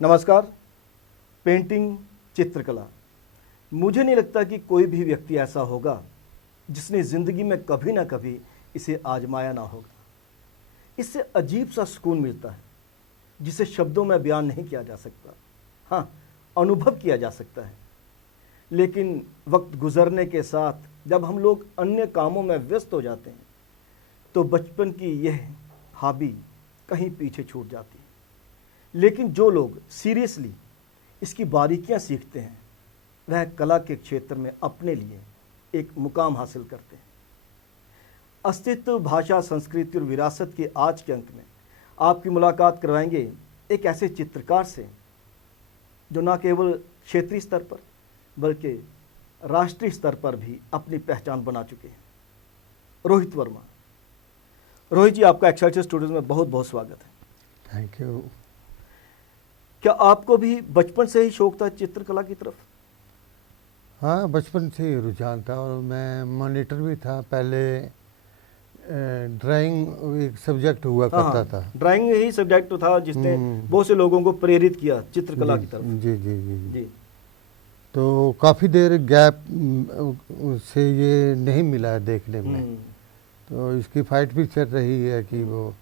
नमस्कार। पेंटिंग, चित्रकला, मुझे नहीं लगता कि कोई भी व्यक्ति ऐसा होगा जिसने ज़िंदगी में कभी ना कभी इसे आजमाया ना होगा। इससे अजीब सा सुकून मिलता है जिसे शब्दों में बयान नहीं किया जा सकता। हाँ, अनुभव किया जा सकता है, लेकिन वक्त गुजरने के साथ जब हम लोग अन्य कामों में व्यस्त हो जाते हैं तो बचपन की यह हॉबी कहीं पीछे छूट जाती है। लेकिन जो लोग सीरियसली इसकी बारीकियां सीखते हैं वह कला के क्षेत्र में अपने लिए एक मुकाम हासिल करते हैं। अस्तित्व, भाषा, संस्कृति और विरासत के आज के अंक में आपकी मुलाकात करवाएंगे एक ऐसे चित्रकार से जो न केवल क्षेत्रीय स्तर पर बल्कि राष्ट्रीय स्तर पर भी अपनी पहचान बना चुके हैं। रोहित वर्मा। रोहित जी, आपका एक्सेलसियर स्टूडियोज में बहुत बहुत स्वागत है। Thank you. क्या आपको भी बचपन से ही शौक था चित्रकला की तरफ? हाँ, बचपन से ही रुझान था और मैं मॉनिटर भी था। पहले ड्राइंग एक सब्जेक्ट हुआ करता था। ड्राइंग ही सब्जेक्ट था जिसने बहुत से लोगों को प्रेरित किया चित्रकला की तरफ। जी जी जी जी। तो काफ़ी देर गैप से ये नहीं मिला है देखने में, तो इसकी फाइट भी चल रही है कि वो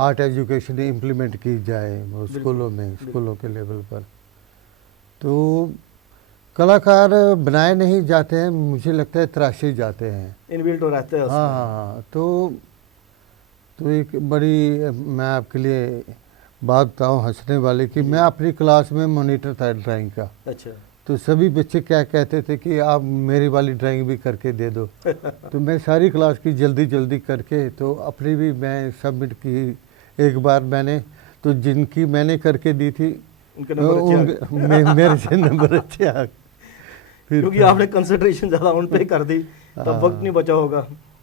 आर्ट एजुकेशन इम्प्लीमेंट की जाए वो स्कूलों में, स्कूलों के लेवल पर। तो कलाकार बनाए नहीं जाते हैं, मुझे लगता है तराशे जाते हैं, इनबिल्ट हो रहते हैं। हाँ हाँ। तो एक बड़ी मैं आपके लिए बात बताऊँ हंसने वाली कि मैं अपनी क्लास में मॉनिटर था ड्राइंग का। अच्छा। तो सभी बच्चे क्या कहते थे कि आप मेरी वाली ड्राइंग भी करके दे दो। तो मैं सारी क्लास की जल्दी जल्दी करके तो अपनी भी मैं सबमिट की। एक बार मैंने तो जिनकी मैंने करके दी थी मेरे से नंबर अच्छे आ गए, क्योंकि आपने कंसंट्रेशन ज़्यादा उन पे कर दी, तब वक्त नहीं बचा होगा।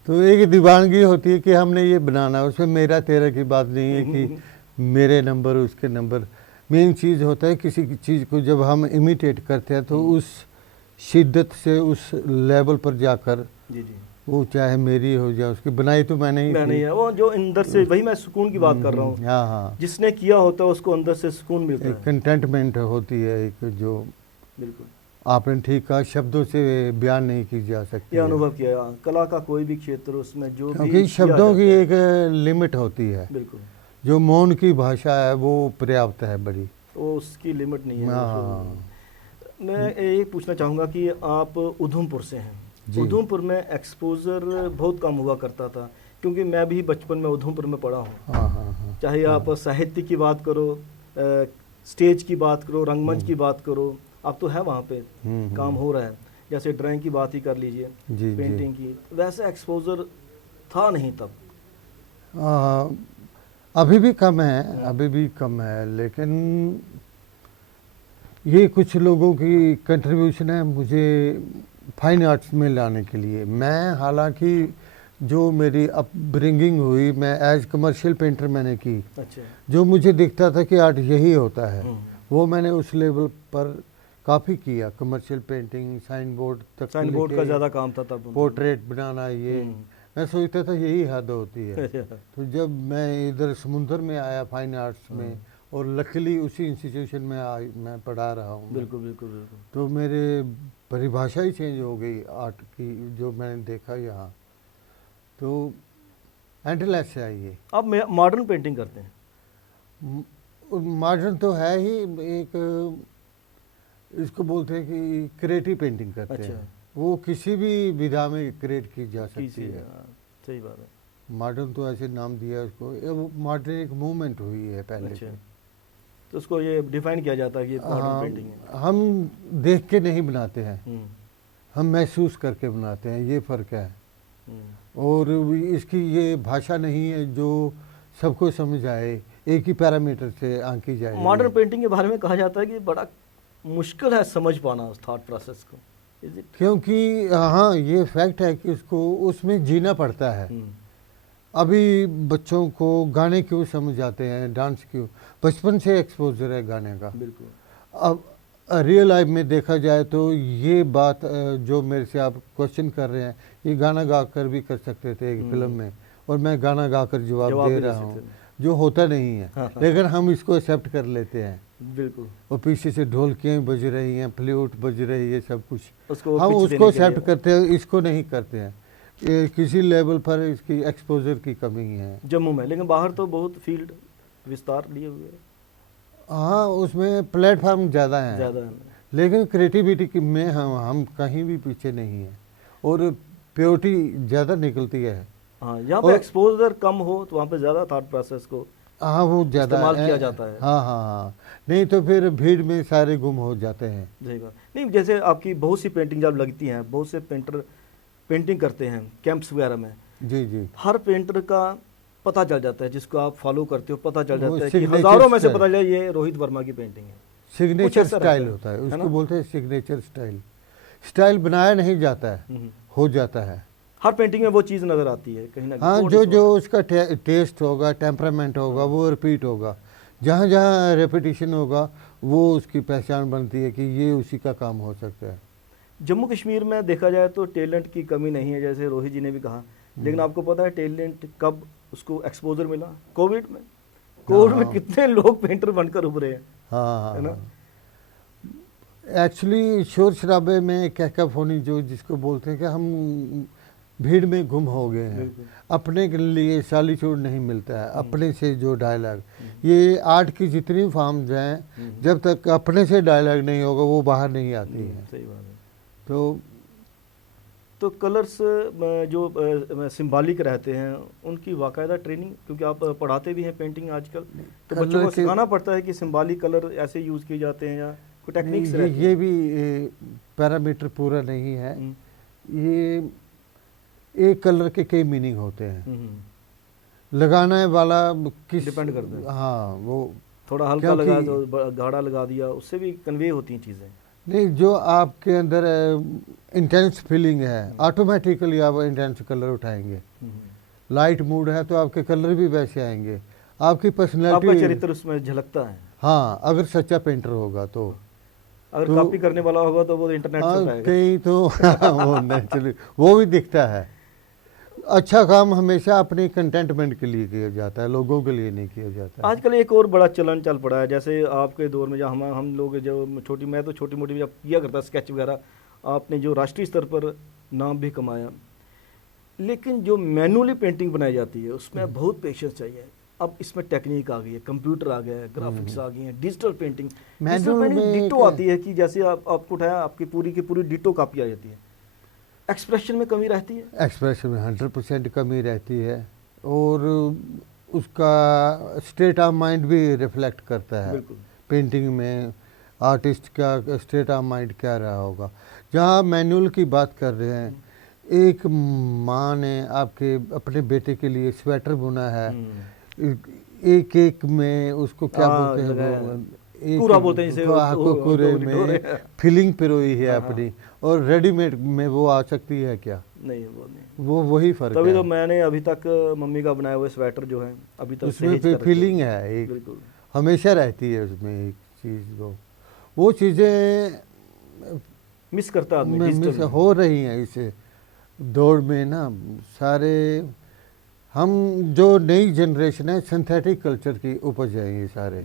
तो एक दीवानगी होती है कि हमने ये बनाना, उसमें मेरा तेरा की बात नहीं है कि मेरे नंबर उसके नंबर। मेन चीज़ होता है किसी चीज़ को जब हम इमिटेट करते हैं तो उस शिद्दत से उस लेवल पर जाकर जी जी, वो चाहे मेरी हो जाए, उसकी बनाई तो मैंने ही है वो जो अंदर से, वही मैं सुकून की बात कर रहा हूँ। हाँ हाँ, जिसने किया होता है उसको अंदर से सुकून मिलता है, कंटेंटमेंट होती है एक, जो बिल्कुल आपने ठीक कहा, शब्दों से बयान नहीं की जा सकती। ये अनुभव किया कला का कोई भी क्षेत्र, उसमें जो क्योंकि शब्दों की एक लिमिट होती है। बिल्कुल, जो मौन की भाषा है वो पर्याप्त है बड़ी, तो उसकी लिमिट नहीं है। हाँ। मैं ये पूछना चाहूँगा कि आप उधमपुर से हैं। उधमपुर में एक्सपोजर बहुत कम हुआ करता था, क्योंकि मैं भी बचपन में उधमपुर में पढ़ा हूँ। चाहे आप साहित्य की बात करो, स्टेज की बात करो, रंगमंच की बात करो, अब तो है वहाँ पे काम हो रहा है। जैसे ड्राइंग की बात ही कर लीजिए, पेंटिंग की, वैसे एक्सपोजर था नहीं तब। अभी भी कम है, अभी भी कम है, लेकिन ये कुछ लोगों की कंट्रीब्यूशन है मुझे फाइन आर्ट्स में लाने के लिए। मैं हालांकि जो मेरी अपब्रिंगिंग हुई, मैं एज कमर्शियल पेंटर मैंने की। अच्छा। जो मुझे दिखता था कि आर्ट यही होता है, वो मैंने उस लेवल पर काफ़ी किया। कमर्शियल पेंटिंग, साइन बोर्ड तक, साइन बोर्ड का ज़्यादा काम था तब, पोर्ट्रेट बनाना, ये मैं सोचता था यही हद होती है। तो जब मैं इधर समुंदर में आया फाइन आर्ट्स में, और लकीली उसी इंस्टीट्यूशन में मैं पढ़ा रहा हूँ। बिल्कुल बिल्कुल बिल्कुल। तो मेरे परिभाषा ही चेंज हो गई आर्ट की, जो मैंने देखा यहाँ। तो एंडलेस है ये। आप मॉडर्न पेंटिंग करते हैं? मॉडर्न तो है ही, एक इसको बोलते हैं कि क्रिएटिव पेंटिंग करते हैं। वो किसी भी विधा में क्रिएट की जा सकती है। सही बात है। मॉडर्न तो ऐसे नाम दिया उसको, मॉडर्न एक मूवमेंट हुई है पहले से। तो उसको ये डिफाइन किया जाता है कि मॉडर्न पेंटिंग है। हम देख के नहीं बनाते हैं, हम महसूस करके बनाते हैं, ये फ़र्क है। और इसकी ये भाषा नहीं है जो सबको समझ आए, एक ही पैरामीटर से आंकी जाए। मॉडर्न पेंटिंग के बारे में कहा जाता है कि बड़ा मुश्किल है समझ पाना उस थॉट प्रोसेस को, क्योंकि हाँ, ये फैक्ट है कि उसको उसमें जीना पड़ता है। अभी बच्चों को गाने क्यों समझ आते हैं, डांस क्यों, बचपन से एक्सपोजर है गाने का। बिल्कुल। अब रियल लाइफ में देखा जाए तो ये बात जो मेरे से आप क्वेश्चन कर रहे हैं, ये गाना गा कर भी कर सकते थे एक फिल्म में, और मैं गाना गा कर जवाब दे रहा हूँ, जो होता नहीं है। लेकिन हम इसको एक्सेप्ट कर लेते हैं। बिल्कुल। और पीछे से ढोलकियाँ बज रही हैं, फ्लूट बज रही है, सब कुछ उसको हम pitch उसको देने के एक्सेप्ट लिए। करते हैं, इसको नहीं करते हैं। ये किसी लेवल पर इसकी एक्सपोजर की कमी है। जम्मू में, लेकिन बाहर तो बहुत फील्ड विस्तार लिए हुए हैं, हाँ, उसमें प्लेटफार्म ज़्यादा हैं, ज़्यादा है। लेकिन क्रिएटिविटी में हम कहीं भी पीछे नहीं हैं, और प्योरिटी ज़्यादा निकलती है। हाँ, यहाँ पे और एक्सपोजर कम हो तो वहाँ पे ज़्यादा थॉट प्रोसेस को हाँ, वो ज़्यादा इस्तेमाल किया जाता है। हाँ हाँ हाँ, नहीं तो फिर भीड़ में सारे गुम हो जाते हैं। सही बात। नहीं, जैसे आपकी बहुत सी पेंटिंग जब लगती हैं, बहुत से पेंटर पेंटिंग करते हैं कैंप्स वगैरह में, जी जी। हर पेंटर का पता चल जाता है, जिसको आप फॉलो करते हो पता चल वो जाता है कि signature हज़ारों में से style। पता चला ये रोहित वर्मा की पेंटिंग है। कुछ सिग्नेचर ऐसा रहता स्टाइल है, होता है, है ना? उसको बोलते हैं सिग्नेचर स्टाइल। स्टाइल बनाया नहीं जाता है, हो जाता है। हर पेंटिंग में वो चीज़ नज़र आती है कहीं ना कहीं। हाँ, थोड़ी जो सी जो उसका टेस्ट होगा, टेम्परामेंट होगा, वो रिपीट होगा। जहाँ जहाँ रेपिटेशन होगा, वो उसकी पहचान बनती है कि ये उसी का काम हो सकता है। जम्मू कश्मीर में देखा जाए तो टैलेंट की कमी नहीं है, जैसे रोहित जी ने भी कहा, लेकिन आपको पता है टैलेंट कब उसको एक्सपोजर मिला? कोविड में। कोविड में कितने लोग पेंटर बनकर उभरे हैं, हाँ है ना? हाँ, एक्चुअली शोर शराबे में कैकाफोनी जो जिसको बोलते हैं कि हम भीड़ में गुम हो गए हैं। बिल्कुल। अपने के लिए सॉलिट्यूड नहीं मिलता है, अपने से जो डायलॉग, ये आर्ट की जितनी फॉर्म्स हैं, जब तक अपने से डायलॉग नहीं होगा वो बाहर नहीं आती है। सही बात है। तो कलर्स जो सिंबॉलिक रहते हैं, उनकी बाकायदा ट्रेनिंग, क्योंकि आप पढ़ाते भी हैं पेंटिंग आजकल, तो बच्चों को सिखाना पड़ता है कि सिंबॉलिक कलर ऐसे यूज किए जाते हैं या कोई टेक्निक्स रहती ये भी पैरामीटर पूरा नहीं है। ये एक कलर के कई मीनिंग होते हैं। लगाने वाला किस डिपेंड करता है। हाँ, वो थोड़ा हल्का लगा तो गाढ़ा लगा दिया, उससे भी कन्वे होती हैं चीज़ें। नहीं, जो आपके अंदर इंटेंस फीलिंग है, ऑटोमेटिकली आप इंटेंस कलर उठाएंगे। लाइट मूड है तो आपके कलर भी वैसे आएंगे, आपकी पर्सनैलिटी, आपका चरित्र उसमें झलकता है। हाँ, अगर सच्चा पेंटर होगा तो। अगर कॉपी करने वाला होगा तो वो इंटरनेट से उठाएगा। कहीं तो वो नेचुरली वो भी दिखता है। अच्छा काम हमेशा अपने कंटेंटमेंट के लिए किया जाता है, लोगों के लिए नहीं किया जाता है। आजकल एक और बड़ा चलन चल पड़ा है, जैसे आपके दौर में जब हम लोग जो मैं तो छोटी मोटी जब किया करता स्केच वगैरह, आपने जो राष्ट्रीय स्तर पर नाम भी कमाया, लेकिन जो मैनुअली पेंटिंग बनाई जाती है उसमें बहुत पेशेंस चाहिए। अब इसमें टेक्निक आ गई है, कंप्यूटर आ गया है, ग्राफिक्स आ गई है, डिजिटल पेंटिंग डिटो आती है कि जैसे आपको उठाया आपकी पूरी की पूरी डिटो कॉपी आ जाती है। एक्सप्रेशन में कमी रहती है, एक्सप्रेशन में 100% कमी रहती है, और उसका स्टेट ऑफ माइंड भी रिफ्लेक्ट करता है। पेंटिंग में आर्टिस्ट का स्टेट ऑफ माइंड क्या रहा होगा। जहाँ मैनुअल की बात कर रहे हैं, एक माँ ने आपके अपने बेटे के लिए स्वेटर बुना है, एक एक में उसको क्या बोलते हैं, पूरा बोलते हैं पूरे में फीलिंग पिरोई है अपनी, और रेडीमेड में वो आ सकती है क्या? नहीं, वो नहीं, वो वही फर्क है। तभी तो मैंने अभी तक मम्मी का बनाया हुआ स्वेटर जो है अभी तक उसमें फीलिंग है, एक हमेशा रहती है उसमें एक चीज, वो चीजें मिस करता आदमी, मिस हो रही हैं इस दौड़ में ना। सारे हम जो नई जनरेशन है, सिंथेटिक कल्चर की उपज है ये सारे,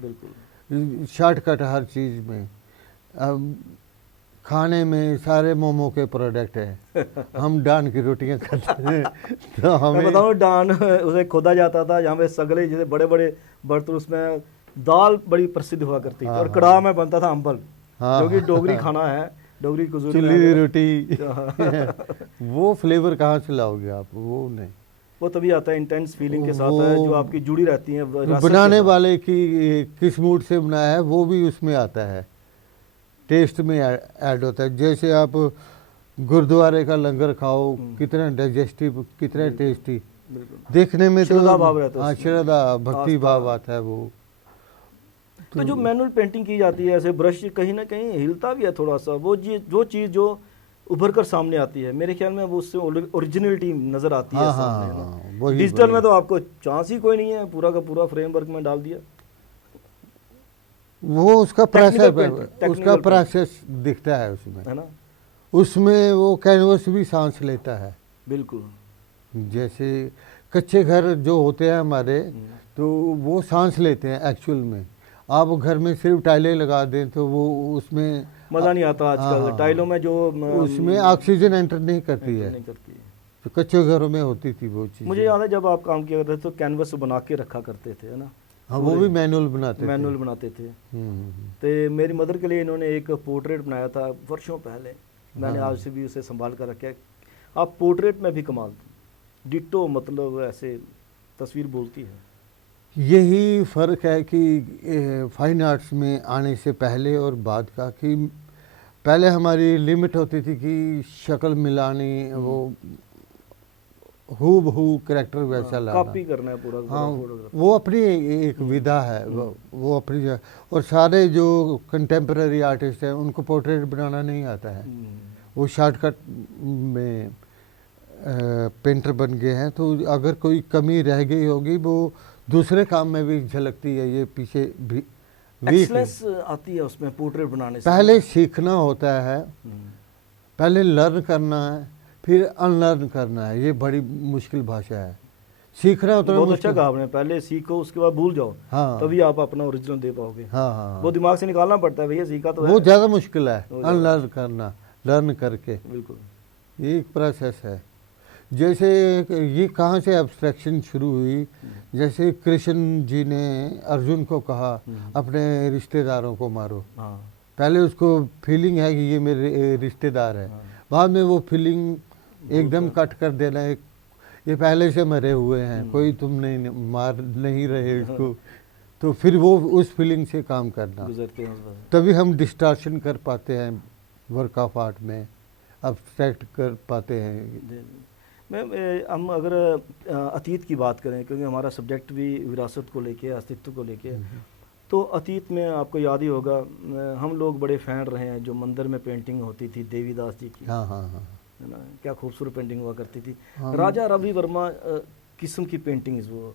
शॉर्टकट हर चीज़ में। अब खाने में सारे मोमो के प्रोडक्ट हैं, हम डान की रोटियां खाते हैं। तो हमें बताऊँ, डान उसे खोदा जाता था, जहाँ पे सगले जैसे बड़े बड़े बर्तन, उसमें दाल बड़ी प्रसिद्ध हुआ करती थी, और कड़ाह में बनता था अम्बल, जो कि डोगरी खाना है, डोगरी चुल्ली रोटी। वो फ्लेवर कहाँ से लाओगे आप? वो नहीं, वो तभी आता है इंटेंस फीलिंग के साथ है, जो आपकी जुड़ी रहती है बनाने वाले की किस मूड से बनाया है वो भी उसमें आता है, टेस्ट में ऐड होता है। जैसे आप गुरुद्वारे का लंगर खाओ, कितना डाइजेस्टिव, कितना टेस्टी, देखने में तो हाँ, श्रद्धा भक्ति भाव आता है वो। तो जो मैनुअल पेंटिंग की जाती है, ऐसे ब्रश कहीं ना कहीं हिलता भी है थोड़ा सा, वो चीज़ जो उभर कर सामने आती है, मेरे ख्याल में वो उससे ओरिजिनलिटी नजर आती है सामने। डिजिटल में तो आपको चांस ही कोई नहीं है, पूरा का पूरा फ्रेमवर्क में डाल दिया, वो उसका प्रोसेस दिखता है उसमें, है ना। उसमें वो कैनवस भी सांस लेता है। बिल्कुल, जैसे कच्चे घर जो होते हैं हमारे, तो वो सांस लेते हैं एक्चुअल में। आप घर में सिर्फ टाइलें लगा दें तो वो उसमें मज़ा नहीं आता आजकल। हाँ, टाइलों में जो उसमें ऑक्सीजन एंटर नहीं करती है, नहीं करती है। तो कच्चे घरों में होती थी वो चीज़। मुझे याद है जब आप काम किया करते थे तो कैनवस बना के रखा करते थे, है ना? हाँ, वो भी मैनुअल बनाते थे। मैनुअल बनाते थे। हम्म। तो मेरी मदर के लिए इन्होंने एक पोर्ट्रेट बनाया था वर्षों पहले, मैंने हाँ। आज से भी उसे संभाल कर रखा है। आप पोर्ट्रेट में भी कमाल, डिट्टो, मतलब ऐसे तस्वीर बोलती है। यही फ़र्क है कि फाइन आर्ट्स में आने से पहले और बाद का, कि पहले हमारी लिमिट होती थी कि शक्ल मिलानी, वो हूबहू करेक्टर वैसा लाना, कॉपी करना है पूरा। हाँ, फोटोग्राफ वो अपनी एक विधा है, वो अपनी जगह। और सारे जो कंटेम्प्रेरी आर्टिस्ट हैं उनको पोर्ट्रेट बनाना नहीं आता है, वो शॉर्टकट में पेंटर बन गए हैं। तो अगर कोई कमी रह गई होगी वो दूसरे काम में भी झलकती है, ये पीछे भी एक्सीलेंस आती है उसमें पोर्ट्रेट बनाने से। पहले सीखना होता है, पहले लर्न करना है, फिर अनलर्न करना है। ये बड़ी मुश्किल भाषा है, सीखना होता है। बहुत अच्छा कहा आपने, पहले सीखो उसके बाद भूल जाओ। हाँ, तभी आप अपना ओरिजिनल दे पाओगे। हाँ, हाँ, वो दिमाग से निकालना पड़ता है भैया, सीखा तो वो है। ज़्यादा मुश्किल है, अनलर्न करना, लर्न करके। बिल्कुल, ये एक प्रोसेस है। जैसे ये कहाँ से एब्स्ट्रैक्शन शुरू हुई, जैसे कृष्ण जी ने अर्जुन को कहा अपने रिश्तेदारों को मारो। हाँ, पहले उसको फीलिंग है कि ये मेरे रिश्तेदार है, बाद में वो फीलिंग एकदम कट कर देना है, ये पहले से मरे हुए हैं, कोई तुम नहीं मार नहीं रहे इसको। तो फिर वो उस फीलिंग से काम करना, गुजरते हैं उस वक्त। तभी हम डिस्टॉर्शन कर पाते हैं वर्क ऑफ आर्ट में, अब्स्ट्रैक्ट कर पाते हैं। हम अगर अतीत की बात करें, क्योंकि हमारा सब्जेक्ट भी विरासत को लेके, अस्तित्व को लेके, तो अतीत में आपको याद ही होगा हम लोग बड़े फैन रहे हैं जो मंदिर में पेंटिंग होती थी देवीदास जी की। हाँ, हाँ, हाँ, है ना, क्या खूबसूरत पेंटिंग हुआ करती थी। राजा रवि वर्मा किस्म की पेंटिंग्स वो।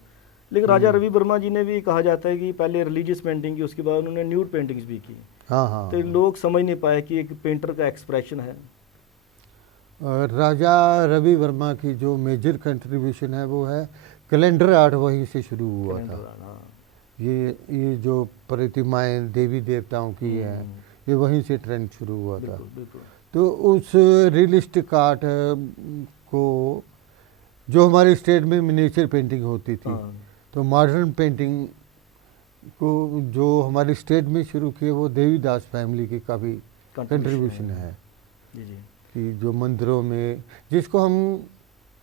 लेकिन राजा रवि वर्मा जी ने भी कहा जाता है कि पहले रिलीजियस पेंटिंग की, उसके बाद उन्होंने न्यूड पेंटिंग्स भी की। हाँ, हाँ, तो लोग समझ नहीं पाए कि एक पेंटर का एक्सप्रेशन है। राजा रवि वर्मा की जो मेजर कंट्रीब्यूशन है वो है कैलेंडर आर्ट, वहीं से शुरू हुआ था। ये जो प्रतिमाएं देवी देवताओं की हैं, ये वहीं से ट्रेंड शुरू हुआ था। तो उस रियलिस्टिक आर्ट को, जो हमारे स्टेट में मिनिएचर पेंटिंग होती थी, तो मॉडर्न पेंटिंग को जो हमारे स्टेट में शुरू किए वो देवीदास फैमिली की काफ़ी कंट्रीब्यूशन है। कि जो मंदिरों में, जिसको हम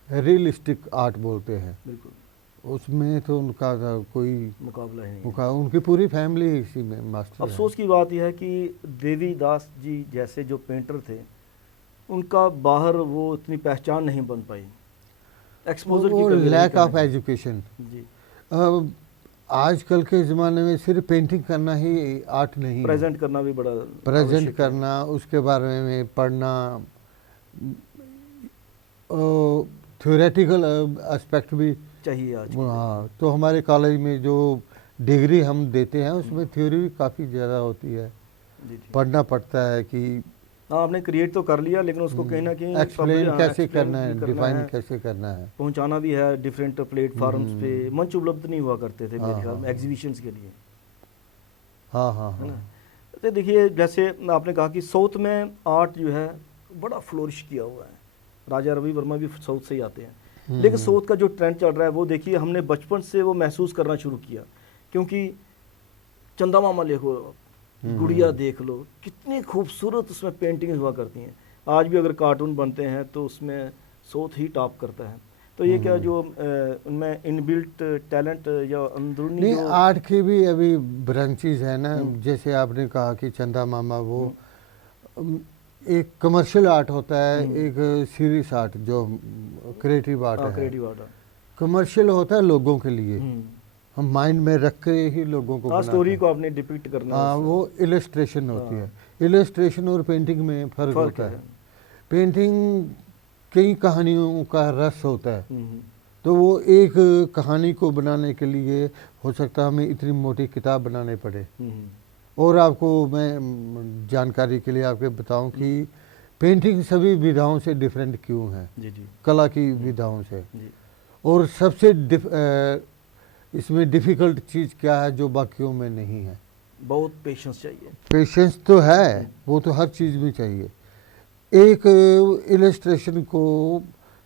रियलिस्टिक आर्ट बोलते हैं, उसमें तो उनका कोई मुकाबला है नहीं। उनकी पूरी फैमिली इसी में मास्टर। अफसोस की बात यह है कि देवीदास जी जैसे जो पेंटर थे, उनका बाहर वो इतनी पहचान नहीं बन पाई, एक्सपोजर की लैक ऑफ एजुकेशन। जी, आजकल के ज़माने में सिर्फ पेंटिंग करना ही आर्ट नहीं, प्रेजेंट करना भी बड़ा, प्रेजेंट करना, उसके बारे में पढ़ना, थ्योरेटिकल एस्पेक्ट भी चाहिए आज। हाँ, तो हमारे कॉलेज में जो डिग्री हम देते हैं उसमें थ्योरी भी काफ़ी ज़्यादा होती है, पढ़ना पड़ता है कि हाँ आपने क्रिएट तो कर लिया, लेकिन उसको कहीं ना कहीं एक्सप्लेन कैसे करना है, डिफाइन कैसे करना है, पहुंचाना भी है डिफरेंट प्लेटफॉर्म्स पे। मंच उपलब्ध नहीं हुआ करते थे मेरे ख्याल में एग्जीबिशंस के लिए। हाँ, हाँ, है ना। तो देखिए जैसे आपने कहा कि साउथ में आर्ट जो है बड़ा फ्लोरिश किया हुआ है, राजा रवि वर्मा भी साउथ से ही आते हैं। लेकिन साउथ का जो ट्रेंड चल रहा है वो देखिए, हमने बचपन से वो महसूस करना शुरू किया, क्योंकि चंदा मामा देखो, गुड़िया देख लो, कितनी खूबसूरत उसमें पेंटिंग हुआ करती हैं। आज भी अगर कार्टून बनते हैं तो उसमें साउथ ही टॉप करता है। तो ये क्या जो उनमें इनबिल्ट टैलेंट या अंदरूनी नहीं, आर्ट की भी अभी ब्रांचेज है ना। जैसे आपने कहा कि चंदा मामा, वो एक कमर्शियल आर्ट होता है, एक सीरियस आर्ट जो क्रिएटिव आर्ट है। कमर्शियल होता है लोगों के लिए, हम माइंड में रख के ही लोगों को स्टोरी को आपने डिपिक्ट करना। हाँ, वो इलस्ट्रेशन होती है। इलस्ट्रेशन और पेंटिंग में फर्क होता है। पेंटिंग कई कहानियों का रस होता है, तो वो एक कहानी को बनाने के लिए हो सकता है हमें इतनी मोटी किताब बनाने पड़े। और आपको मैं जानकारी के लिए आपके बताऊं कि पेंटिंग सभी विधाओं से डिफरेंट क्यों है, कला की विधाओं से। और सबसे इसमें डिफ़िकल्ट चीज़ क्या है जो बाकियों में नहीं है? बहुत पेशेंस चाहिए। पेशेंस तो है, वो तो हर चीज़ में चाहिए। एक इलस्ट्रेशन को,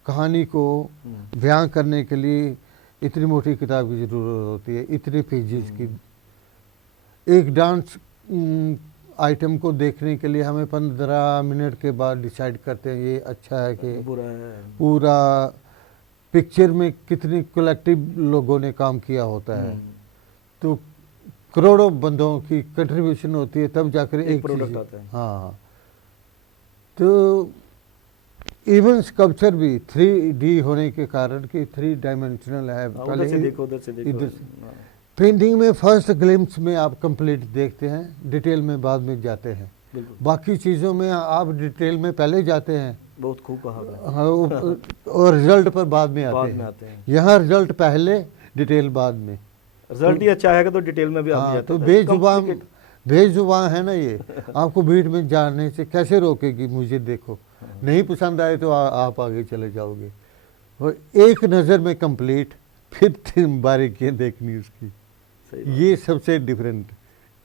कहानी को बयां करने के लिए इतनी मोटी किताब की ज़रूरत होती है, इतने पेजेस की। एक डांस आइटम को देखने के लिए हमें 15 मिनट के बाद डिसाइड करते हैं ये अच्छा है कि बुरा है। पूरा पिक्चर में कितनी कलेक्टिव लोगों ने काम किया होता है, तो करोड़ों बंदों की कंट्रीब्यूशन होती है, तब जाकर एक प्रोडक्ट आता है। हाँ, तो इवन स्कल्पचर भी 3D होने के कारण कि 3 डायमेंशनल है। उधर से देखो, उधर से देखो। इधर पेंटिंग में फर्स्ट ग्लिम्स में आप कंप्लीट देखते हैं, डिटेल में बाद में जाते हैं। बाकी चीज़ों में आप डिटेल में पहले जाते हैं। बहुत खूब कहा। हाँ, और रिजल्ट पर बाद में आते हैं। यहाँ रिजल्ट पहले, डिटेल बाद में। रिजल्ट ही अच्छा है तो डिटेल में भी आप जाते हैं। तो बेजुबान है ना ये, आपको भीड़ में जाने से कैसे रोकेगी? मुझे देखो, नहीं पसंद आए तो आप आगे चले जाओगे। और एक नज़र में कंप्लीट, फिर बारीकियाँ देखनी उसकी, ये सबसे डिफरेंट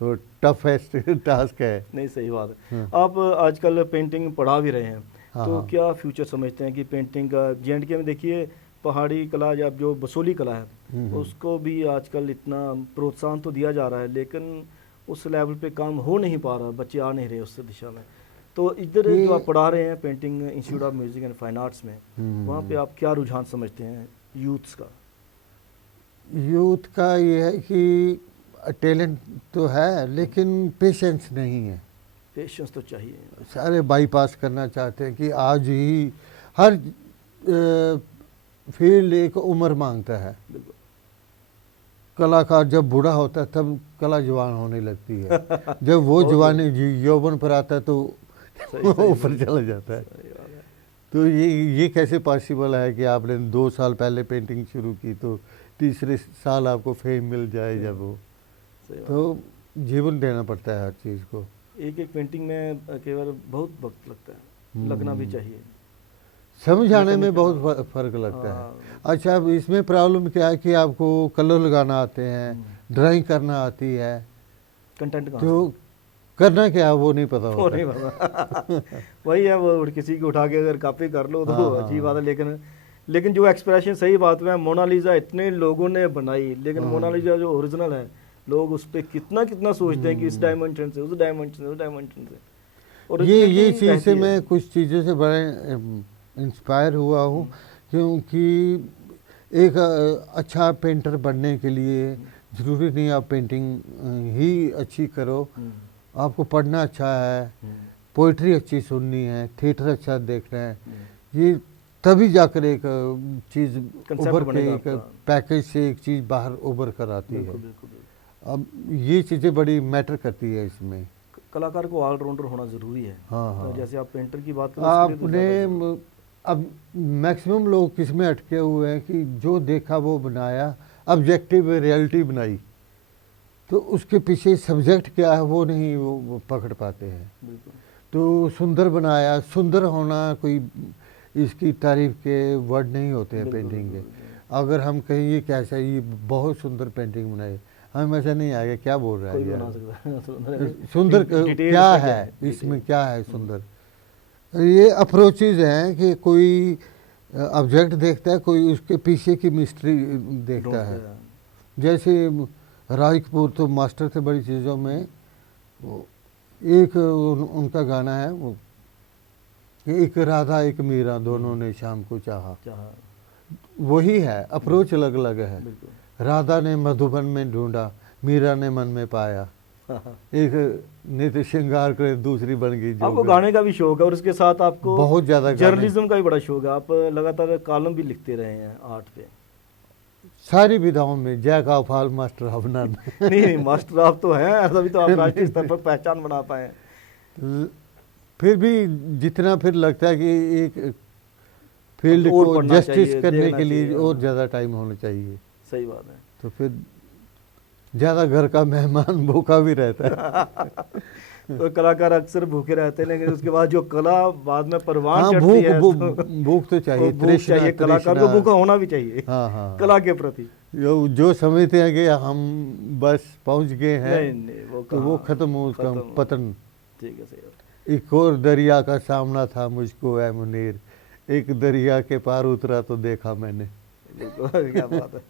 और टफेस्ट टास्क है। नहीं, सही बात है। आप आजकल पेंटिंग पढ़ा भी रहे हैं, तो क्या फ्यूचर समझते हैं कि पेंटिंग का J&K में देखिए पहाड़ी कला या जो बसोली कला है उसको भी आजकल इतना प्रोत्साहन तो दिया जा रहा है, लेकिन उस लेवल पे काम हो नहीं पा रहा, बच्चे आ नहीं रहे उस दिशा में। तो इधर जो आप पढ़ा रहे हैं painting institute of music and fine arts में, वहाँ पे आप क्या रुझान समझते हैं यूथ्स का? यूथ का ये है कि टैलेंट तो है लेकिन पेशेंस नहीं है। पेशेंस तो चाहिए। सारे बाईपास करना चाहते हैं कि आज ही हर फील्ड एक उम्र मांगता है। कलाकार जब बूढ़ा होता है तब कला जवान होने लगती है। जब वो जवानी यौवन पर आता है तो ऊपर चला जाता है। तो ये कैसे पॉसिबल है कि आपने 2 साल पहले पेंटिंग शुरू की तो तीसरे साल आपको फेम मिल जाए? जब वो तो जीवन देना पड़ता है हर चीज़ को। एक पेंटिंग में केवल बहुत वक्त लगता है, लगना भी चाहिए, समझाने में बहुत फर्क लगता है। अच्छा, अब इसमें प्रॉब्लम क्या है कि आपको कलर लगाना आते हैं, ड्राइंग करना आती है, कंटेंट तो करना क्या है वो नहीं पता होता। नहीं पता। वही है, वो किसी को उठा के अगर कॉपी कर लो तो अजीब बात है। लेकिन जो एक्सप्रेशन, सही बात है, मोनालिसा इतने लोगों ने बनाई, लेकिन मोनालिसा जो ओरिजिनल है लोग उस पर कितना कितना सोचते हैं कि इस डायमेंशन से, उस डायमेंशन से, उस डायमेंशन से। और ये चीज़ से मैं कुछ चीज़ों से बड़े इंस्पायर हुआ हूँ, क्योंकि एक अच्छा पेंटर बनने के लिए ज़रूरी नहीं आप पेंटिंग ही अच्छी करो, आपको पढ़ना अच्छा है, पोइट्री अच्छी सुननी है, थिएटर अच्छा देखना है, ये तभी जाकर एक चीज़ उभर के, एक पैकेज से एक चीज़ बाहर उभर कर आती है। अब ये चीज़ें बड़ी मैटर करती है इसमें। कलाकार को ऑलराउंडर होना ज़रूरी है। हाँ। जैसे आप पेंटर की बात करें, आपने अब मैक्सिमम लोग किस में अटके हुए हैं कि जो देखा वो बनाया, ऑब्जेक्टिव रियलिटी बनाई, तो उसके पीछे सब्जेक्ट क्या है वो नहीं वो पकड़ पाते हैं। तो सुंदर बनाया, सुंदर होना कोई इसकी तारीफ के वर्ड नहीं होते हैं पेंटिंग के। अगर हम कहें ये कैसा, ये बहुत सुंदर पेंटिंग बनाई, हमें ऐसा नहीं आएगा क्या बोल रहा है यार, सुंदर क्या है इसमें, क्या है सुंदर। ये अप्रोचेज हैं कि कोई ऑब्जेक्ट देखता है, कोई उसके पीछे की मिस्ट्री देखता है। जैसे राज कपूर तो मास्टर थे बड़ी चीज़ों में। एक उनका गाना है वो, एक राधा एक मीरा दोनों ने शाम को चाहा, वही है, अप्रोच अलग अलग है। राधा ने मधुबन में ढूंढा, मीरा ने मन में पाया। एक नित्य श्रृंगार करे, दूसरी बन गई। आपको गाने का भी शौक है और उसके साथ आपको बहुत ज्यादा जर्नलिज्म का भी बड़ा शौक है। आप लगातार कॉलम भी लिखते रहे हैं आर्ट पे, सारी विधाओं में। Jack of all master of none. नहीं, मास्टर ऑफ तो है, ऐसा भी तो आप राष्ट्रीय स्तर पर पहचान बना पाए। फिर भी जितना फिर लगता है कि एक फील्ड को जस्टिस करने के लिए और ज़्यादा टाइम होना चाहिए। सही बात है। तो फिर ज़्यादा घर का मेहमान भूखा भी रहता है। तो कलाकार अक्सर भूखे रहते हैं, लेकिन उसके बाद जो कला बाद में परवान हाँ, चढ़ती है भूख तो चाहिए, भूख चाहिए, कलाकार को भूखा होना भी चाहिए हाँ हाँ, कला के प्रति। जो समझते हैं कि हम बस पहुंच गए हैं, नहीं, तो वो खत्म हो, उसका पतन। ठीक है, सही। एक और दरिया का सामना था मुझको ऐ मुनीर, एक दरिया के पार उतरा तो देखा मैंने। क्या बात है।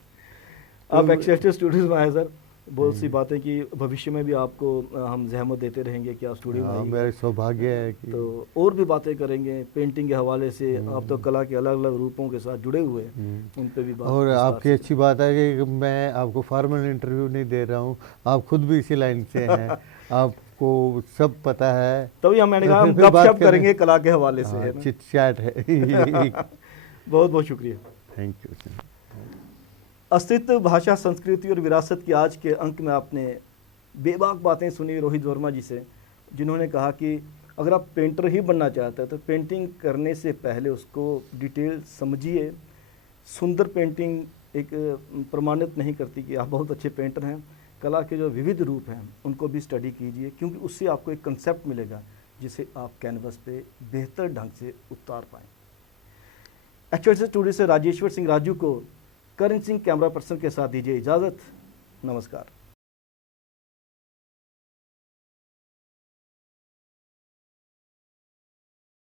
आप एक्सेस्टर स्टूडियोज में आए सर, बहुत सी बातें कि भविष्य में भी आपको हम जहमत देते रहेंगे कि आप स्टूडियो में आइए। मेरा सौभाग्य है कि तो और भी बातें करेंगे पेंटिंग के हवाले से। आप तो कला के अलग अलग रूपों के साथ जुड़े हुए हैं, उन पे भी बात। और आपकी अच्छी बात है कि मैं आपको फॉर्मल इंटरव्यू नहीं दे रहा हूँ, आप खुद भी इसी लाइन से हैं, आपको सब पता है, तभी मैंने कहा हम गपशप करेंगे कला के हवाले से। चिट चैट है। बहुत बहुत शुक्रिया, थैंक यू। अस्तित्व, भाषा, संस्कृति और विरासत की आज के अंक में आपने बेबाक बातें सुनी रोहित वर्मा जी से, जिन्होंने कहा कि अगर आप पेंटर ही बनना चाहते हैं तो पेंटिंग करने से पहले उसको डिटेल समझिए। सुंदर पेंटिंग एक प्रमाणित नहीं करती कि आप बहुत अच्छे पेंटर हैं। कला के जो विविध रूप हैं उनको भी स्टडी कीजिए, क्योंकि उससे आपको एक कंसेप्ट मिलेगा जिसे आप कैनवस पे बेहतर ढंग से उतार पाएँ। एक्चुअल स्टूडियो से राजेश्वर सिंह राजू को करण सिंह कैमरा पर्सन के साथ दीजिए इजाज़त। नमस्कार।